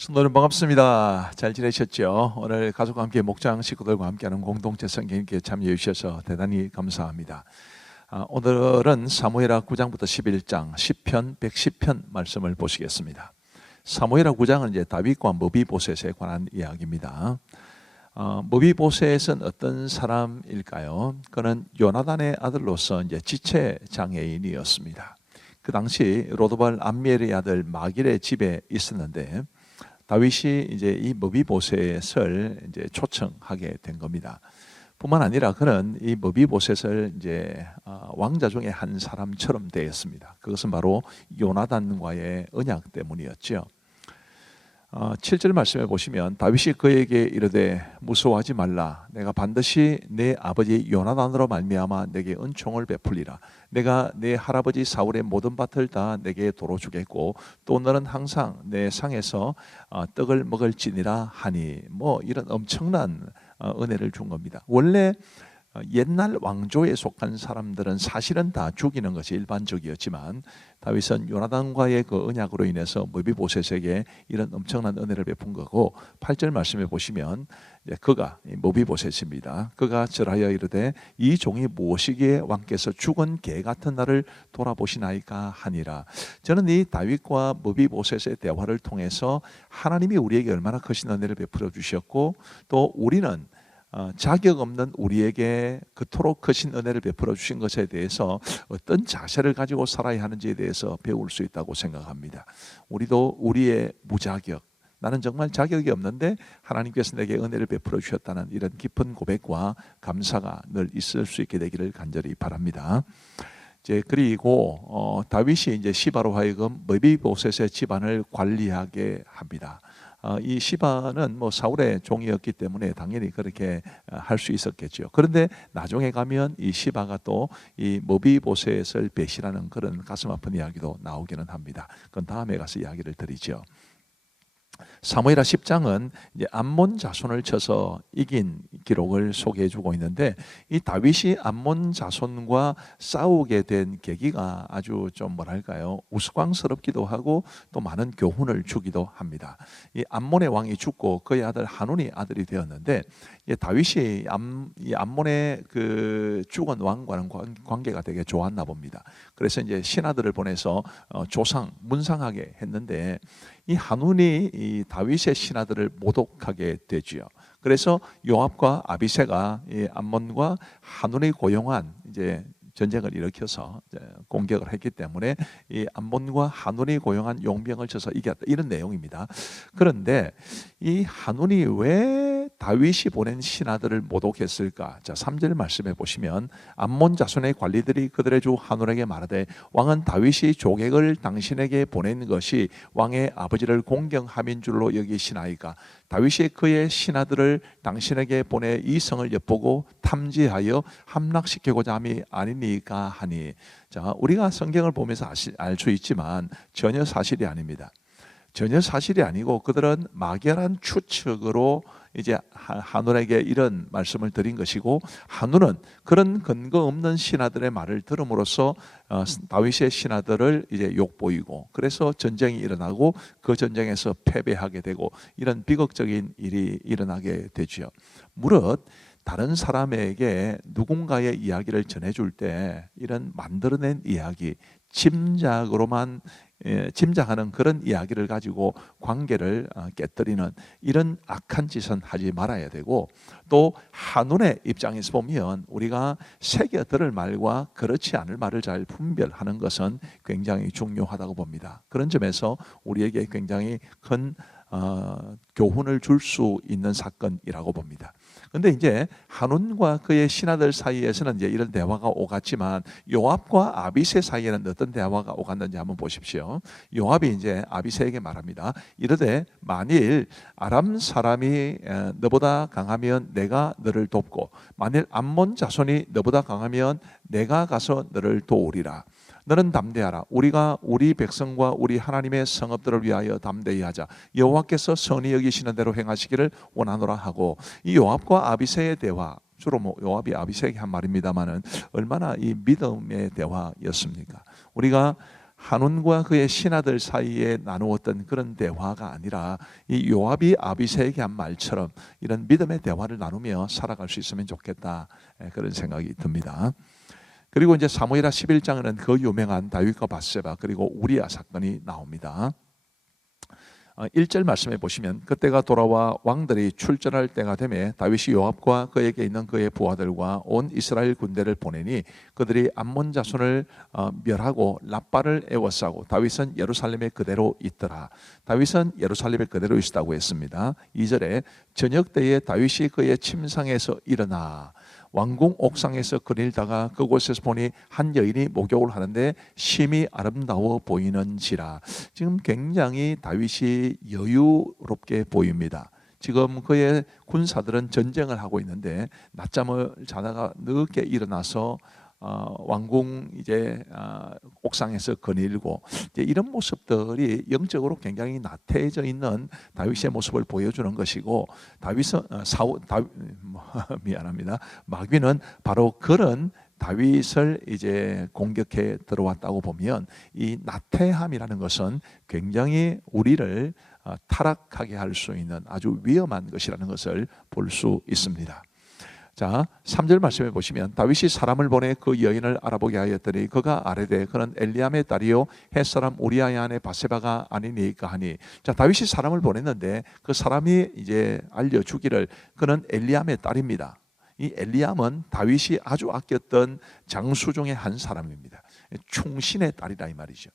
성도님 반갑습니다. 잘 지내셨죠? 오늘 가족과 함께 목장 식구들과 함께하는 공동체 성경에 참여해 주셔서 대단히 감사합니다. 오늘은 사무엘하 9장부터 11장 10편 110편 말씀을 보시겠습니다. 사무엘하 9장은 이제 다윗과 머비보셋에 관한 이야기입니다. 머비보셋은 어떤 사람일까요? 그는 요나단의 아들로서 이제 지체 장애인이었습니다. 그 당시 로드발 암미엘의 아들 마길의 집에 있었는데 다윗이 이제 이 머비보셋을 이제 초청하게 된 겁니다. 뿐만 아니라 그는 이 머비보셋을 이제 왕자 중에 한 사람처럼 되었습니다. 그것은 바로 요나단과의 언약 때문이었죠. 7절 말씀에 보시면 다윗이 그에게 이르되 무서워하지 말라. 내가 반드시 내 아버지 요나단으로 말미암아 내게 은총을 베풀리라. 내가 내 할아버지 사울의 모든 밭을 다 내게 도로 주겠고 또 너는 항상 내 상에서 떡을 먹을지니라 하니, 이런 엄청난 은혜를 준 겁니다. 원래 옛날 왕조에 속한 사람들은 사실은 다 죽이는 것이 일반적이었지만 다윗은 요나단과의 그 언약으로 인해서 머비보셋에게 이런 엄청난 은혜를 베푼 거고, 8절 말씀에 보시면 그가 머비보셋입니다. 그가 절하여 이르되 이 종이 무엇이기에 왕께서 죽은 개 같은 나를 돌아보시나이까 하니라. 저는 이 다윗과 머비보셋의 대화를 통해서 하나님이 우리에게 얼마나 크신 은혜를 베풀어 주셨고, 또 우리는 자격 없는 우리에게 그토록 크신 은혜를 베풀어 주신 것에 대해서 어떤 자세를 가지고 살아야 하는지에 대해서 배울 수 있다고 생각합니다. 우리도 우리의 무자격, 나는 정말 자격이 없는데 하나님께서 내게 은혜를 베풀어 주셨다는 이런 깊은 고백과 감사가 늘 있을 수 있게 되기를 간절히 바랍니다. 그리고 다윗이 이제 시바로 하여금 머비보셋의 집안을 관리하게 합니다. 이 시바는 사울의 종이었기 때문에 당연히 그렇게 할 수 있었겠죠. 그런데 나중에 가면 이 시바가 또 이 머비보셋을 배신하는 그런 가슴 아픈 이야기도 나오기는 합니다. 그건 다음에 가서 이야기를 드리죠. 사무엘하 10장은 이제 암몬 자손을 쳐서 이긴 기록을 소개해주고 있는데, 이 다윗이 암몬 자손과 싸우게 된 계기가 아주 좀 우스꽝스럽기도 하고 또 많은 교훈을 주기도 합니다. 이 암몬의 왕이 죽고 그의 아들 하눈이 아들이 되었는데, 다윗이 이 암몬의 그 죽은 왕과는 관계가 되게 좋았나 봅니다. 그래서 이제 신하들을 보내서 문상하게 했는데, 이 하눈이 이 다윗의 신하들을 모독하게 되지요. 그래서 요압과 아비새가 이 암몬과 하눈이 고용한 이제 전쟁을 일으켜서 공격을 했기 때문에 이 암몬과 하눈이 고용한 용병을 쳐서 이겼다, 이런 내용입니다. 그런데 이 하눈이 왜 다윗이 보낸 신하들을 모독했을까? 자, 3절 말씀해 보시면 암몬 자손의 관리들이 그들의 주 하눈에게 말하되 왕은 다윗이 조객을 당신에게 보낸 것이 왕의 아버지를 공경함인 줄로 여기시나이까? 다윗이 그의 신하들을 당신에게 보내 이 성을 엿보고 탐지하여 함락시키고자 함이 아니니까 하니. 자, 우리가 성경을 보면서 알 수 있지만 전혀 사실이 아닙니다. 전혀 사실이 아니고 그들은 막연한 추측으로 이제 하눈에게 이런 말씀을 드린 것이고, 하눈은 그런 근거 없는 신하들의 말을 들음으로써 다윗의 신하들을 이제 욕보이고, 그래서 전쟁이 일어나고 그 전쟁에서 패배하게 되고 이런 비극적인 일이 일어나게 되죠. 무릇 다른 사람에게 누군가의 이야기를 전해줄 때 이런 만들어낸 이야기, 짐작하는 그런 이야기를 가지고 관계를 깨뜨리는 이런 악한 짓은 하지 말아야 되고, 또 하눈의 입장에서 보면 우리가 새겨 들을 말과 그렇지 않을 말을 잘 분별하는 것은 굉장히 중요하다고 봅니다. 그런 점에서 우리에게 굉장히 큰 교훈을 줄 수 있는 사건이라고 봅니다. 그런데 이제 하눈과 그의 신하들 사이에서는 이제 이런 대화가 오갔지만 요압과 아비새 사이에는 어떤 대화가 오갔는지 한번 보십시오. 요압이 이제 아비새에게 말합니다. 이르되 만일 아람 사람이 너보다 강하면 내가 너를 돕고 만일 암몬 자손이 너보다 강하면 내가 가서 너를 도우리라. 너는 담대하라. 우리가 우리 백성과 우리 하나님의 성읍들을 위하여 담대히 하자. 여호와께서 선히 여기시는 대로 행하시기를 원하노라 하고, 이 요압과 아비새의 대화, 주로 요압이 아비새에게 한 말입니다만은 얼마나 이 믿음의 대화였습니까? 우리가 한운과 그의 신하들 사이에 나누었던 그런 대화가 아니라 이 요압이 아비새에게 한 말처럼 이런 믿음의 대화를 나누며 살아갈 수 있으면 좋겠다, 그런 생각이 듭니다. 그리고 이제 사무엘하 11장에는 그 유명한 다윗과 밧세바 그리고 우리아 사건이 나옵니다. 1절 말씀해 보시면 그때가 돌아와 왕들이 출전할 때가 되매 다윗이 요압과 그에게 있는 그의 부하들과 온 이스라엘 군대를 보내니 그들이 암몬 자손을 멸하고 랍바를 에워싸고 다윗은 예루살렘에 그대로 있더라. 다윗은 예루살렘에 그대로 있었다고 했습니다. 2절에 저녁 때에 다윗이 그의 침상에서 일어나 왕궁 옥상에서 거닐다가 그곳에서 보니 한 여인이 목욕을 하는데 심히 아름다워 보이는지라. 지금 굉장히 다윗이 여유롭게 보입니다. 지금 그의 군사들은 전쟁을 하고 있는데 낮잠을 자다가 늦게 일어나서 왕궁 옥상에서 거닐고 이제 이런 모습들이 영적으로 굉장히 나태해져 있는 다윗의 모습을 보여주는 것이고 미안합니다. 마귀는 바로 그런 다윗을 이제 공격해 들어왔다고 보면 이 나태함이라는 것은 굉장히 우리를 타락하게 할 수 있는 아주 위험한 것이라는 것을 볼 수 있습니다. 자, 3절 말씀해 보시면 다윗이 사람을 보내 그 여인을 알아보게 하였더니 그가 아뢰되 그는 엘리암의 딸이요 햇사람 우리아의 아내 밧세바가 아니니까 하니. 자, 다윗이 사람을 보냈는데 그 사람이 이제 알려주기를 그는 엘리암의 딸입니다. 이 엘리암은 다윗이 아주 아꼈던 장수 중에 한 사람입니다. 충신의 딸이라 이 말이죠.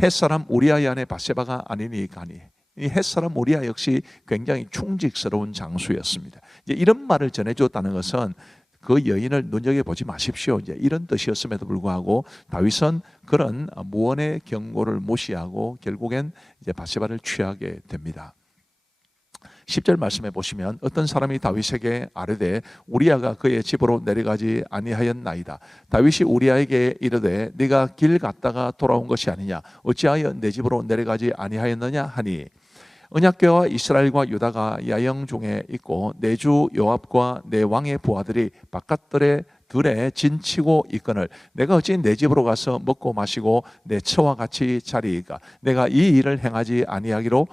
햇사람 우리아의 아내 밧세바가 아니니까 하니. 이 햇사람 우리아 역시 굉장히 충직스러운 장수였습니다. 이제 이런 말을 전해줬다는 것은 그 여인을 눈여겨보지 마십시오, 이제 이런 뜻이었음에도 불구하고 다윗은 그런 무언의 경고를 무시하고 결국엔 이제 밧세바를 취하게 됩니다. 10절 말씀해 보시면 어떤 사람이 다윗에게 아뢰되 우리아가 그의 집으로 내려가지 아니하였나이다. 다윗이 우리아에게 이르되 네가 길 갔다가 돌아온 것이 아니냐 어찌하여 내 집으로 내려가지 아니하였느냐 하니 언약궤와 이스라엘과 유다가 야영 중에 있고 내 주 요압과 내 왕의 부하들이 바깥들에 들에 진치고 있거늘 내가 어찌 내 집으로 가서 먹고 마시고 내 처와 같이 자리이까. 내가 이 일을 행하지 아니하기로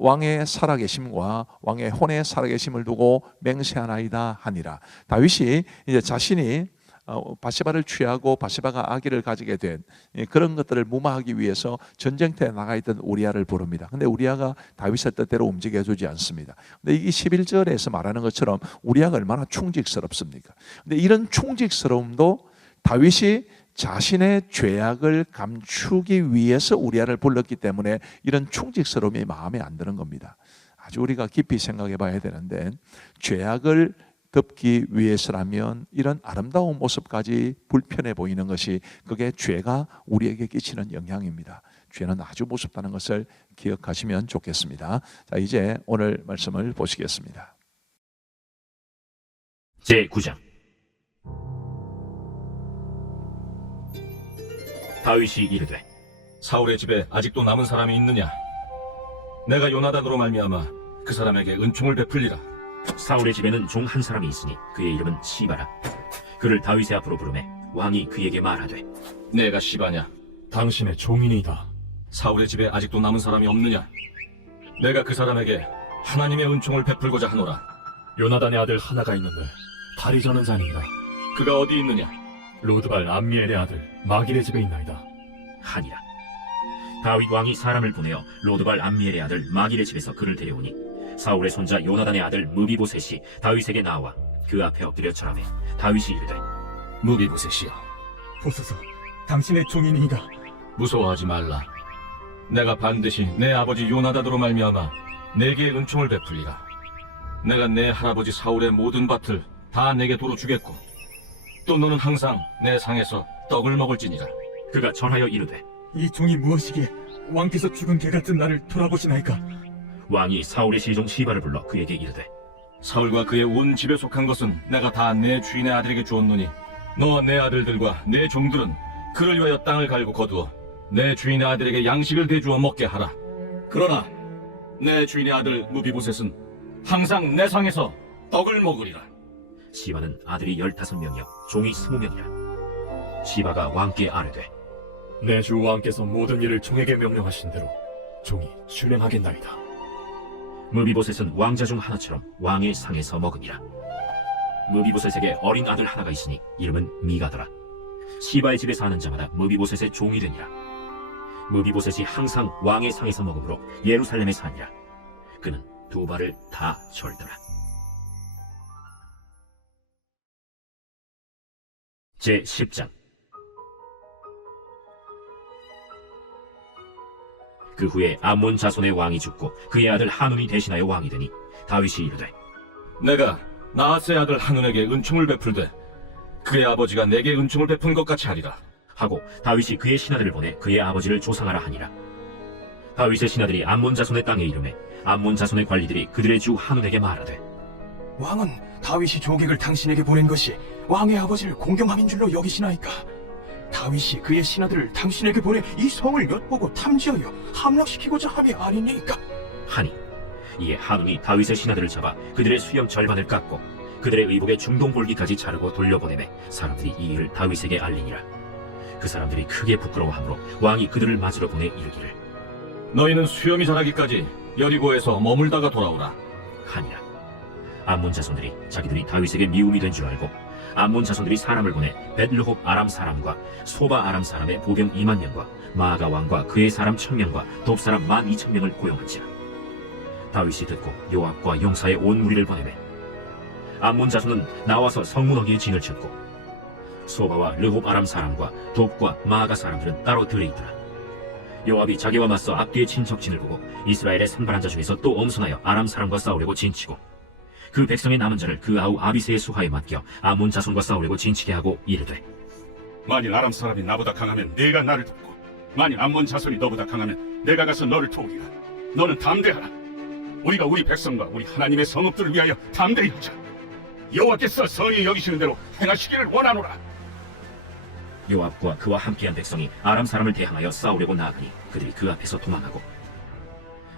왕의 살아계심과 왕의 혼의 살아계심을 두고 맹세하나이다 하니라. 다윗이 이제 자신이 밧세바를 취하고 밧세바가 아기를 가지게 된 그런 것들을 무마하기 위해서 전쟁터에 나가 있던 우리아를 부릅니다. 근데 우리아가 다윗의 뜻대로 움직여주지 않습니다. 근데 이 11절에서 말하는 것처럼 우리아가 얼마나 충직스럽습니까? 근데 이런 충직스러움도 다윗이 자신의 죄악을 감추기 위해서 우리아를 불렀기 때문에 이런 충직스러움이 마음에 안 드는 겁니다. 아주 우리가 깊이 생각해 봐야 되는데 죄악을 덮기 위해서라면 이런 아름다운 모습까지 불편해 보이는 것이 그게 죄가 우리에게 끼치는 영향입니다. 죄는 아주 무섭다는 것을 기억하시면 좋겠습니다. 자, 이제 오늘 말씀을 보시겠습니다. 제9장 다윗이 이르되 사울의 집에 아직도 남은 사람이 있느냐? 내가 요나단으로 말미암아 그 사람에게 은총을 베풀리라. 사울의 집에는 종 한 사람이 있으니 그의 이름은 시바라. 그를 다윗의 앞으로 부르매 왕이 그에게 말하되 내가 시바냐? 당신의 종이니이다. 사울의 집에 아직도 남은 사람이 없느냐? 내가 그 사람에게 하나님의 은총을 베풀고자 하노라. 요나단의 아들 하나가 있는데 다리 저는 자니이다. 그가 어디 있느냐? 로드발 암미엘의 아들 마길의 집에 있나이다. 하니라. 다윗 왕이 사람을 보내어 로드발 암미엘의 아들 마길의 집에서 그를 데려오니 사울의 손자 요나단의 아들 무비보셋이 다윗에게 나와 그 앞에 엎드려 절하매 다윗이 이르되 무비보셋이여, 보소서, 당신의 종이니이다. 무서워하지 말라. 내가 반드시 내 아버지 요나단으로 말미암아 내게 은총을 베풀리라. 내가 내 할아버지 사울의 모든 밭을 다 내게 도로 주겠고 또 너는 항상 내 상에서 떡을 먹을지니라. 그가 전하여 이르되 이 종이 무엇이기에 왕께서 죽은 개 같은 나를 돌아보시나이까? 왕이 사울의 시종 시바를 불러 그에게 이르되 사울과 그의 온 집에 속한 것은 내가 다 내 주인의 아들에게 주었노니 너 내 아들들과 내 종들은 그를 위하여 땅을 갈고 거두어 내 주인의 아들에게 양식을 대주어 먹게 하라. 그러나 내 주인의 아들 무비보셋은 항상 내 상에서 떡을 먹으리라. 시바는 아들이 15명이요 종이 20명이라. 시바가 왕께 아뢰되 내 주 왕께서 모든 일을 종에게 명령하신 대로 종이 준행하겠나이다. 무비보셋은 왕자 중 하나처럼 왕의 상에서 먹으니라. 무비보셋에게 어린 아들 하나가 있으니 이름은 미가더라. 시바의 집에 사는 자마다 무비보셋의 종이 되니라. 무비보셋이 항상 왕의 상에서 먹으므로 예루살렘에 사니라. 그는 두 발을 다 절더라. 제 10장. 그 후에 암몬 자손의 왕이 죽고 그의 아들 하눈이 대신하여 왕이 되니 다윗이 이르되 내가 나하스의 아들 한운에게 은총을 베풀되 그의 아버지가 내게 은총을 베푼 것 같이 하리라. 하고 다윗이 그의 신하들을 보내 그의 아버지를 조상하라 하니라. 다윗의 신하들이 암몬 자손의 땅에 이르매 암몬 자손의 관리들이 그들의 주 하눈에게 말하되 왕은 다윗이 조객을 당신에게 보낸 것이 왕의 아버지를 공경함인 줄로 여기시나이까? 다윗이 그의 신하들을 당신에게 보내 이 성을 엿보고 탐지하여 함락시키고자 함이 아니니까? 하니 이에 하눈이 다윗의 신하들을 잡아 그들의 수염 절반을 깎고 그들의 의복의 중동 볼기까지 자르고 돌려보내매 사람들이 이 일을 다윗에게 알리니라. 그 사람들이 크게 부끄러워하므로 왕이 그들을 맞으러 보내 이르기를 너희는 수염이 자라기까지 여리고에서 머물다가 돌아오라. 하니라. 암몬 자손들이 자기들이 다윗에게 미움이 된 줄 알고 암몬 자손들이 사람을 보내 벳르홉 아람 사람과 소바 아람 사람의 보병 2만 명과 마아가 왕과 그의 사람 1000명과 돕 사람 12,000명을 고용한지라. 다윗이 듣고 요압과 용사의 온 무리를 보내매 암몬 자손은 나와서 성문 어귀에 진을 쳤고 소바와 르홉 아람 사람과 돕과 마아가 사람들은 따로 들에 있더라. 요압이 자기와 맞서 앞뒤에 친 적진을 보고 이스라엘의 산발한 자 중에서 또 엄선하여 아람 사람과 싸우려고 진치고 그 백성의 남은 자를 그 아우 아비새의 수하에 맡겨 암몬 자손과 싸우려고 진치게 하고 이르되 만일 아람 사람이 나보다 강하면 네가 나를 돕고 만일 암몬 자손이 너보다 강하면 내가 가서 너를 도우리라. 너는 담대하라. 우리가 우리 백성과 우리 하나님의 성읍들을 위하여 담대히 하자. 여호와께서 성이 여기시는 대로 행하시기를 원하노라. 요압과 그와 함께한 백성이 아람 사람을 대항하여 싸우려고 나아가니 그들이 그 앞에서 도망하고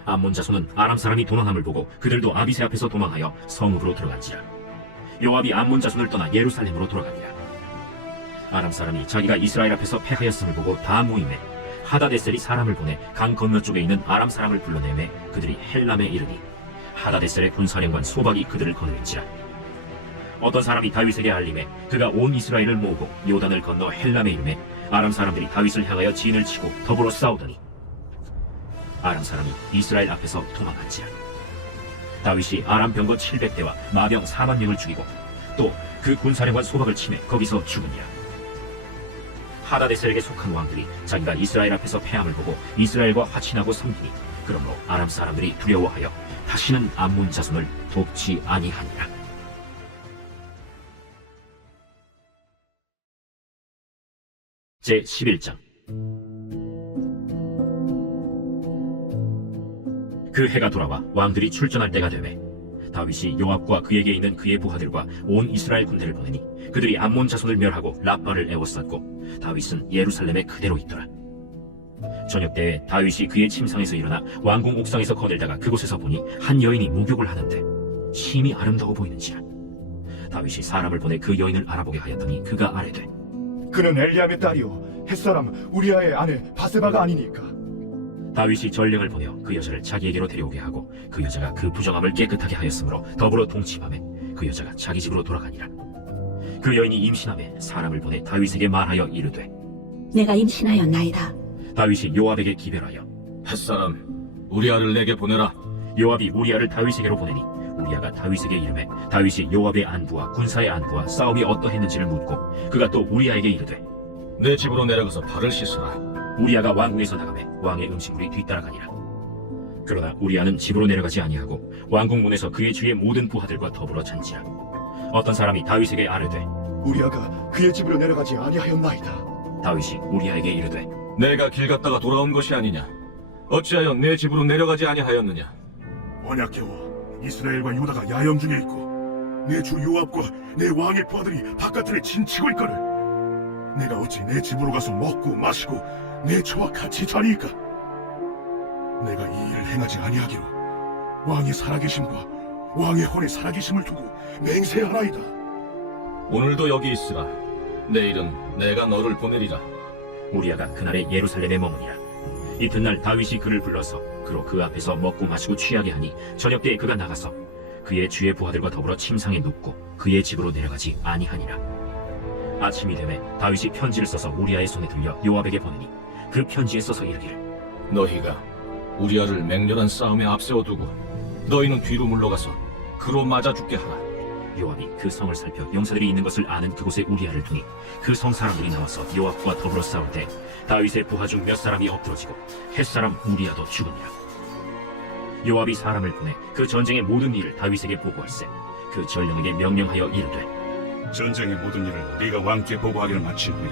암몬 자손은 아람 사람이 도망함을 보고 그들도 아비새 앞에서 도망하여 성읍으로 들어간지라. 요압이 암몬 자손을 떠나 예루살렘으로 돌아가니라. 아람 사람이 자기가 이스라엘 앞에서 패하였음을 보고 다 모임에 하다데셀이 사람을 보내 강 건너 쪽에 있는 아람 사람을 불러내매 그들이 헬람에 이르니 하다데셀의 군사령관 소박이 그들을 거느린지라. 어떤 사람이 다윗에게 알림해 그가 온 이스라엘을 모으고 요단을 건너 헬람에 이르매 아람 사람들이 다윗을 향하여 진을 치고 더불어 싸우더니 아람 사람이 이스라엘 앞에서 도망한지라. 다윗이 아람 병거 700대와 마병 4만 명을 죽이고 또 그 군사령관 소박을 치매 거기서 죽으니라. 하다데셀에게 속한 왕들이 자기가 이스라엘 앞에서 패함을 보고 이스라엘과 화친하고 섬기니 그러므로 아람 사람들이 두려워하여 다시는 암몬 자손을 돕지 아니하니라. 제 11장. 그 해가 돌아와 왕들이 출전할 때가 되매 다윗이 요압과 그에게 있는 그의 부하들과 온 이스라엘 군대를 보내니 그들이 암몬 자손을 멸하고 라빠를 에워쌌고 다윗은 예루살렘에 그대로 있더라. 저녁 때에 다윗이 그의 침상에서 일어나 왕궁 옥상에서 거닐다가 그곳에서 보니 한 여인이 목욕을 하는데 심히 아름다워 보이는지라. 다윗이 사람을 보내 그 여인을 알아보게 하였더니 그가 아뢰되 그는 엘리압의 딸이요 햇사람 우리아의 아내 바세바가 아니니까. 다윗이 전령을 보내어 그 여자를 자기에게로 데려오게 하고 그 여자가 그 부정함을 깨끗하게 하였으므로 더불어 동침하매 그 여자가 자기 집으로 돌아가니라. 그 여인이 임신하매 사람을 보내 다윗에게 말하여 이르되 내가 임신하였나이다. 다윗이 요압에게 기별하여 햇사람 우리아를 내게 보내라. 요압이 우리아를 다윗에게로 보내니 우리아가 다윗에게 이르매 다윗이 요압의 안부와 군사의 안부와 싸움이 어떠했는지를 묻고 그가 또 우리아에게 이르되 내 집으로 내려가서 발을 씻으라. 우리아가 왕궁에서 나가매 왕의 음식물이 뒤따라가니라. 그러나 우리아는 집으로 내려가지 아니하고 왕궁 문에서 그의 주의 모든 부하들과 더불어 잔지라. 어떤 사람이 다윗에게 아뢰되 우리아가 그의 집으로 내려가지 아니하였나이다. 다윗이 우리아에게 이르되 내가 길 갔다가 돌아온 것이 아니냐? 어찌하여 내 집으로 내려가지 아니하였느냐? 언약계와 이스라엘과 유다가 야영 중에 있고 내 주 요압과 내 왕의 부하들이 바깥들에 진치고 있거늘 내가 어찌 내 집으로 가서 먹고 마시고 내 처와 같이 자리이까? 내가 이 일을 행하지 아니하기로 왕의 살아계심과 왕의 혼의 살아계심을 두고 맹세하나이다. 오늘도 여기 있으라. 내일은 내가 너를 보내리라. 우리아가 그날에 예루살렘에 머무니라. 이튿날 다윗이 그를 불러서 그로 그 앞에서 먹고 마시고 취하게 하니 저녁 때에 그가 나가서 그의 주의 부하들과 더불어 침상에 눕고 그의 집으로 내려가지 아니하니라. 아침이 되매 다윗이 편지를 써서 우리아의 손에 들려 요압에게 보내니 그 편지에 써서 이르기를 너희가 우리아를 맹렬한 싸움에 앞세워두고 너희는 뒤로 물러가서 그로 맞아 죽게 하라. 요압이 그 성을 살펴 용사들이 있는 것을 아는 그곳에 우리아를 두니 그 성 사람들이 나와서 요압과 더불어 싸울 때 다윗의 부하 중 몇 사람이 엎드러지고 햇사람 우리아도 죽으니라. 요압이 사람을 보내 그 전쟁의 모든 일을 다윗에게 보고할세. 그 전령에게 명령하여 이르되 전쟁의 모든 일을 네가 왕께 보고하기를 마친 후에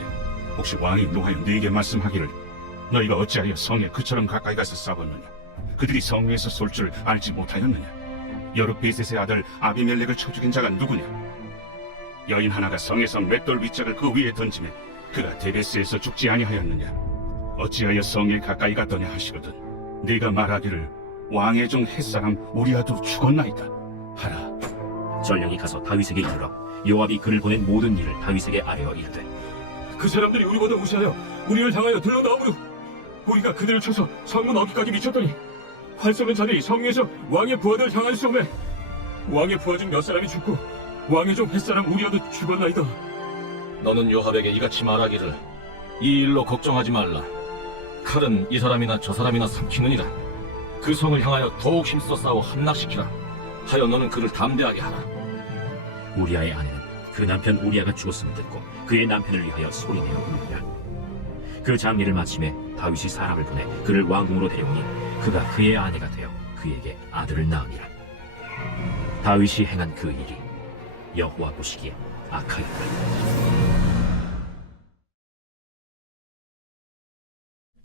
혹시 왕이 노하여 네게 말씀하기를 너희가 어찌하여 성에 그처럼 가까이 가서 싸웠느냐? 그들이 성에서 쏠 줄 알지 못하였느냐? 여룻베셋의 아들 아비멜렉을 쳐 죽인 자가 누구냐? 여인 하나가 성에서 맷돌 윗짝을 그 위에 던지매 그가 데베스에서 죽지 아니하였느냐? 어찌하여 성에 가까이 갔더냐 하시거든 네가 말하기를 왕의 종 햇사람 우리아도 죽었나이다 하라. 전령이 가서 다윗에게 이르러 요압이 그를 보낸 모든 일을 다윗에게 아뢰어 이르되 그 사람들이 우리보다 무시하여 우리를 향하여 들러나오므로 우리가 그들을 쳐서 성문 어기까지 미쳤더니 활 쏘는 자들이 성 위에서 왕의 부하들을 향하여 쏘매 왕의 부하 중 몇 사람이 죽고 왕의 종 햇사람 우리아도 죽었나이다. 너는 요압에게 이같이 말하기를 이 일로 걱정하지 말라. 칼은 이 사람이나 저 사람이나 삼키느니라. 그 성을 향하여 더욱 힘써 싸워 함락시키라. 하여 너는 그를 담대하게 하라. 우리아의 아내는 그 남편 우리아가 죽었음을 듣고 그의 남편을 위하여 소리내어 우니라. 그 장례를 마침에 다윗이 사람을 보내 그를 왕궁으로 데려오니 그가 그의 아내가 되어 그에게 아들을 낳으니라. 다윗이 행한 그 일이 여호와 보시기에 악하였다.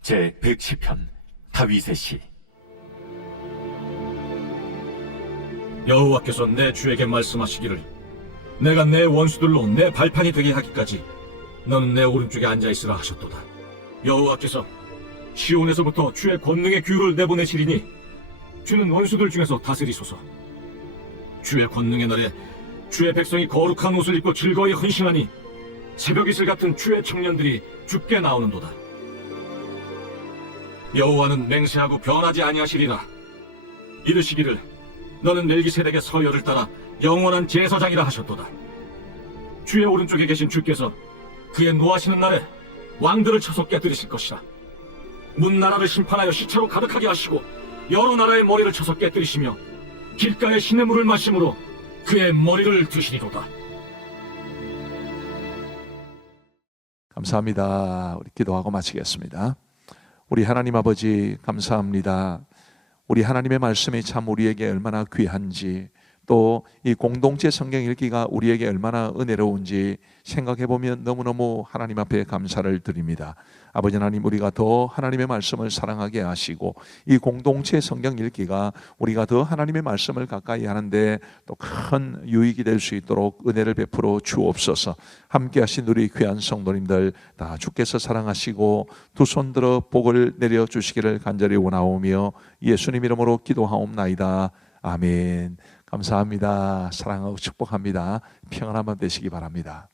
제 110편 다윗의 시. 여호와께서 내 주에게 말씀하시기를 내가 내 원수들로 내 발판이 되게 하기까지 너는 내 오른쪽에 앉아있으라 하셨도다. 여호와께서 시온에서부터 주의 권능의 규를 내보내시리니 주는 원수들 중에서 다스리소서. 주의 권능의 날에 주의 백성이 거룩한 옷을 입고 즐거이 헌신하니 새벽 이슬 같은 주의 청년들이 죽게 나오는도다. 여호와는 맹세하고 변하지 아니하시리라. 이르시기를 너는 멜기세덱의 서열을 따라 영원한 제사장이라 하셨도다. 주의 오른쪽에 계신 주께서 그의 노하시는 날에 왕들을 쳐서 깨뜨리실 것이라. 문나라를 심판하여 시체로 가득하게 하시고 여러 나라의 머리를 쳐서 깨뜨리시며 길가의 시냇물을 마심으로 그의 머리를 드시리로다. 감사합니다. 우리 기도하고 마치겠습니다. 우리 하나님 아버지 감사합니다. 우리 하나님의 말씀이 참 우리에게 얼마나 귀한지, 또 이 공동체 성경 읽기가 우리에게 얼마나 은혜로운지 생각해보면 너무너무 하나님 앞에 감사를 드립니다. 아버지 하나님, 우리가 더 하나님의 말씀을 사랑하게 하시고 이 공동체 성경 읽기가 우리가 더 하나님의 말씀을 가까이 하는데 또 큰 유익이 될 수 있도록 은혜를 베풀어 주옵소서. 함께 하신 우리 귀한 성도님들 다 주께서 사랑하시고 두 손 들어 복을 내려주시기를 간절히 원하오며 예수님 이름으로 기도하옵나이다. 아멘. 감사합니다. 사랑하고 축복합니다. 평안한 밤 되시기 바랍니다.